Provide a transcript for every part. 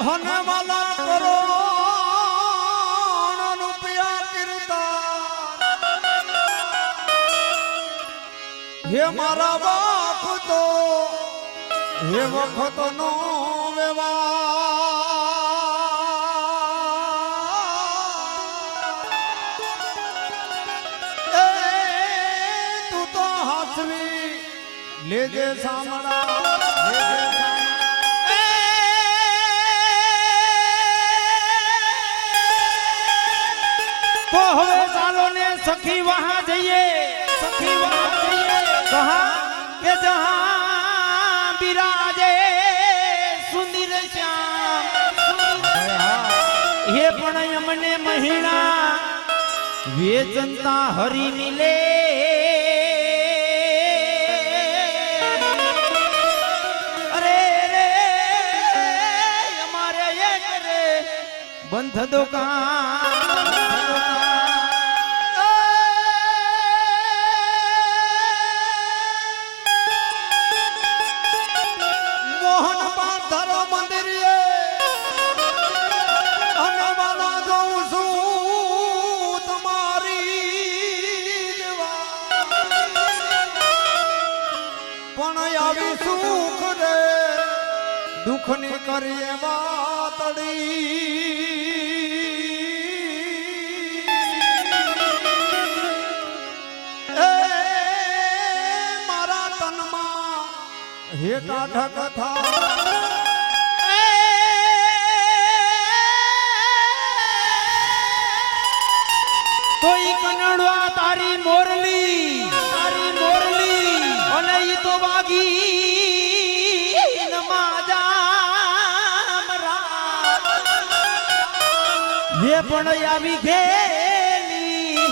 હને માલા કરો હે મારા વખતો હે વખતો નો વેવા તું તો હાસવી, લેજે સામડા તો હવે ચાલો ને સખી વહા જઈએ. સખી વહા જઈએ. કહા કે જહા બિરાજે. સુંદર શ્યામ હે પણ અમને મહિણા વેચનતા હરી મિલે. બંધ દુકાન. મોહન પાથરો મંદિરે અને વાલા છું તમારી પણ આવી સુખ રે દુઃખની કરીએ વાતડી હે ટાઢક થા તો ઈ કનડવા તારી મોરલી. તારી મોરલી. અને ઈ તો વાગી હે પણ આવી ગેલી.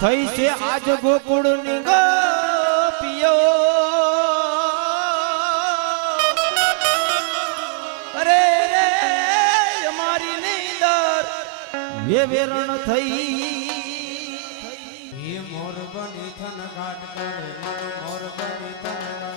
થઈ છે આજ ગોકુળની ગોપીઓ વેવેરણ થઈ. હે મોર બની થન ઘાટ કરે મોર બની થન